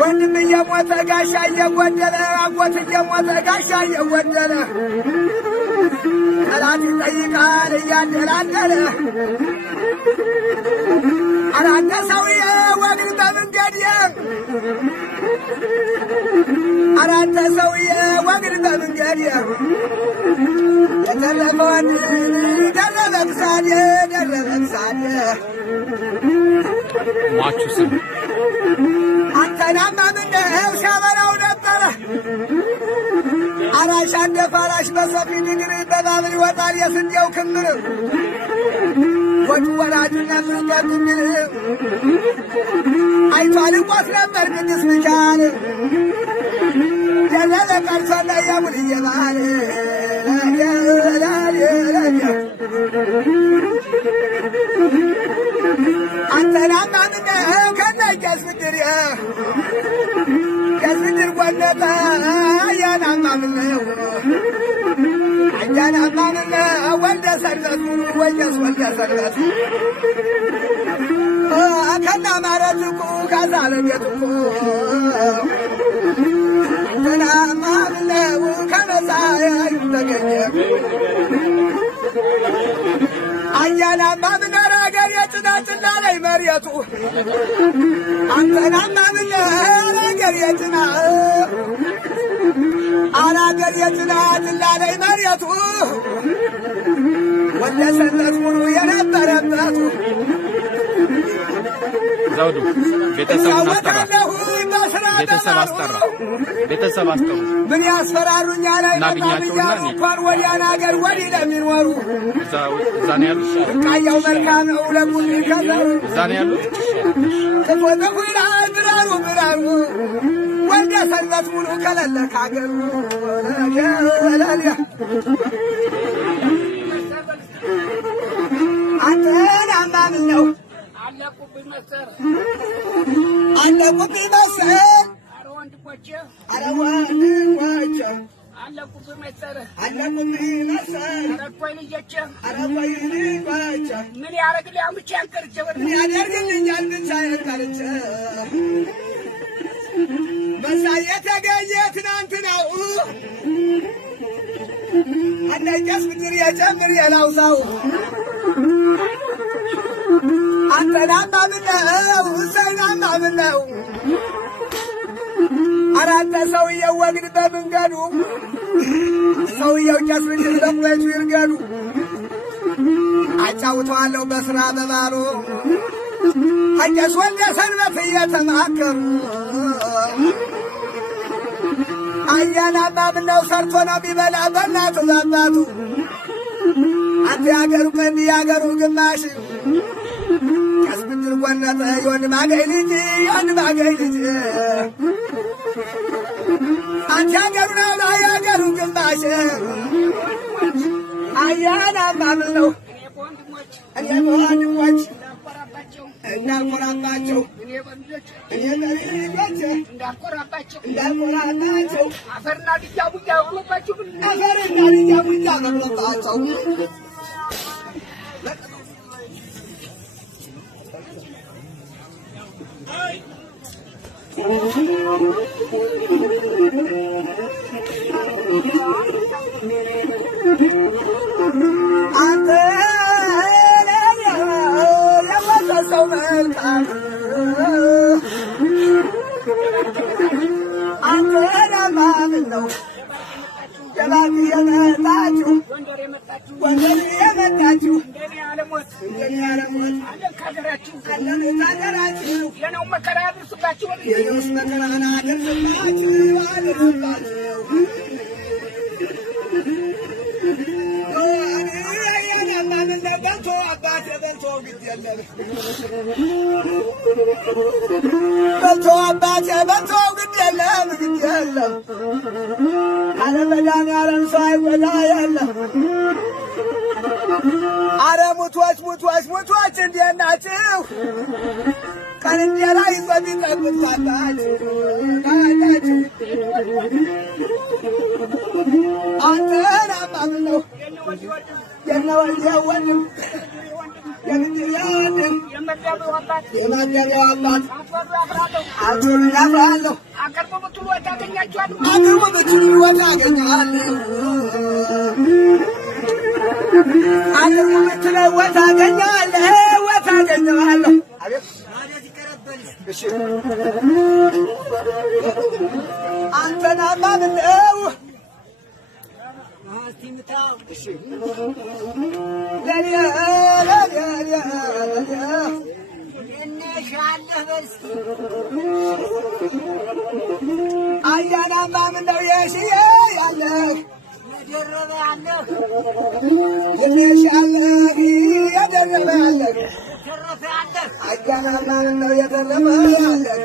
ወንድም እየሞተ ጋሻ እየጎደለ አጎት እየሞተ ጋሻ እየጎደለ ጠላት ይጠይቃል እያደላደለ አራንተ ሰውዬ ወግድ በመንገድ አራንተ ሰውዬ ወግድ በመንገድ የተረፈውን ደረበ ብሳዴ ሟቹ ስም አንተናማ ምነው ሻበላው ነበረ አራሽ አንደፋራሽ በሰፊ ድግር በባብል ይወጣል የስንዴው ክምር ወጡ ወራጅነት ይቀጥል አይቷል ሞት ነበር ቅዱስ ሚካኤል ደረበ ቀርሶና ያሙል እየባል አንተናማ ምነው ከነቄስ ምድር ከስድር ጓነታ አያናማ ምነው አያናማ ምነው ወልደ ሰንበቱ ወየስ ወልደ ሰንበቱ ከና ማረትኩ ካዛለቤትኩ አንተናማ ምነው ከመሳይ ተገኘ አያናማ ምነው አገር የጭናጭና ላይ መሬቱ አንተናማ ምነው አገር የጭና አላገር የጭናጭና ላይ መሬቱ ወደ ሰንበት ሙሉ የነበረበቱ ዘውዱ ቤተሰብ አስጠሩ ምን ያስፈራሩኛል አይናታብያ እንኳን ወዲያን አገር ወዲህ ለሚኖሩ እዛ ነው ያሉት ቃያው መልካም ነው ለሙሉ ከዘሩ እዛ ነው ያሉት ተቆጠፉ ይላል ብራሩ ወደ ሰንበት ሙሉ ከለለ ካገሩ አንተናማ ምነው አለቁብኝ መሰል ኧረ ወንድሞቼ አለቁብኝ መሰል ኧረ ቆይ ልጆቼ ምን ያደርግልኛል ብቻዬን ቀርቼ ያደርግልኛል ብቻዬን ቀርቼ በዛ የተገኘ ትናንትናው አንደኛስ ምድር የጨምር የላውሳው አንተናማ ምነው እሰይናማ ምነው አራንተ ሰውየው ወግድ በመንገዱ ሰውየው ቄስ ምድር በቁመቱ ይርገዱ አጫውተዋለሁ በስራ በባሮ ቄስ ወልደ ሰንበት እየተማከሩ አያናማ ምነው ሰርቶ ነው የሚበላ በእናቱ በአባቱ አንተ ያገሩ ቀንድ ያገሩ ግማሽ ቄስ ምድር ቆነጠ የወንድም አገኝ ልጅ አንተ ያገሩ ነው ላይ ያገሩ ግማሽ አያናማ ምነው እኔ በወንድሞች እንዳልኮራባቸው እኔ በልጆች እንዳልኮራባቸው አፈርና ልጃ ቡጃ ያቆባቸው አንተ ሰው መልካም አንተናማ ምነው ገባት የመጣችሁ ወንደር የመጣችሁ እንደኔ ዓለሞት አለን ካገራችሁ የነው መከራ አድርስባችሁ የነውስ መከራን አድርስባችሁ በልቶ አባቴ በልቶ ግድ የለም በልቶ አባቴ በልቶ ግድ የለም አለ መድኃኒዓለም ሰው አይጎዳ የለም አረ ሙቶች እንዴት ናችሁ ቀን እንጀራ ይዞ ቢጠብቅ ታጣችሁ አንተናማ ምነው የነ ወልዴ ወንድም የምድር ወንድም የመደበው አባት አቶን ያብራለሁ አቀርቦ ብትሉ ወታገኛችኋል አቀርቦ ብትሉ ወታገኛለሁ አቀርቦ ብትሉ ወታገኛለሁ ወታገኛለሁ አቤት አቤት ይቀርበልሽ እሺ አንተና ማምነው አስቲምታው እሺ ለኔ እነሻለህ በስቲ አያና ማምነው የሽዬ ያለህ የደረበ ያለህ እነሻለህ የደረበ ያለህ የተረፈ ያለህ አያና ማምነው የደረበ ያለህ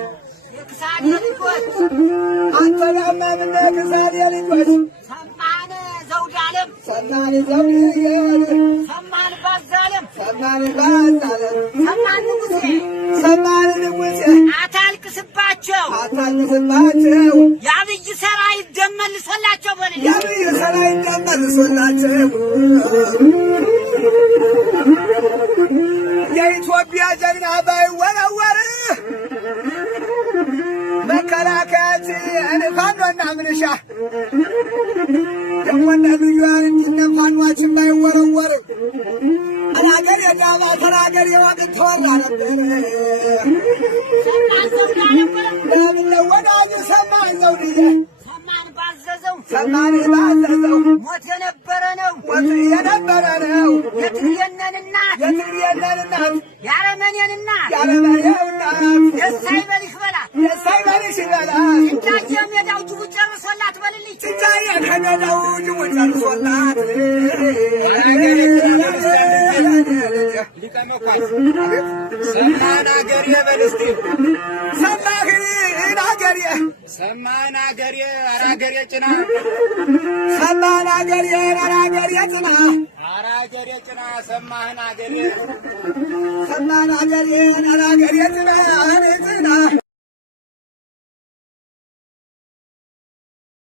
የክሳድ ልጆች አንተና ማምነው የክሳድ ልጆች ሰማን ዘውድ ዓለም ሰማን ዘውድ ሰማን ባዛለም ሰማን ባዛለም ሰማን ንጉሴ ሰማን ንጉሴ አታልቅስባቸው የአብይ ሰራዊት ደም መልሶላቸው በልኝ የአብይ ሰራዊት ደም መልሶላቸው የኢትዮጵያ ጀግና ባይወረወር መከላከያችን ፋኖና ምንሻ የሞነ ልዩን እንዲነፋኗችን ባይወረወር አናገር የዳባ ተናገር የዋቅት ተወላ ነበር ለምን ወዳጅ ሰማን ዘውድዬ ሰማን ባዘዘው ሞት የነበረ ነው የትግሬነን እናት የአረመኔን እናት ደስ አይበልሽ በላ ጭንጫየ ሜዳው ጅቡ ጨርሶላት በልልኝ ጭንጫየ ከሜዳው ጅቡ ጨርሶላት ሰማን አገሬ በልስቲ ሰማን አገሬ አራገሬ ጭና ሰማን አገሬ አራገሬ ጭና አራገሬ ጭና ሰማን አገሬ አራገሬ ጭና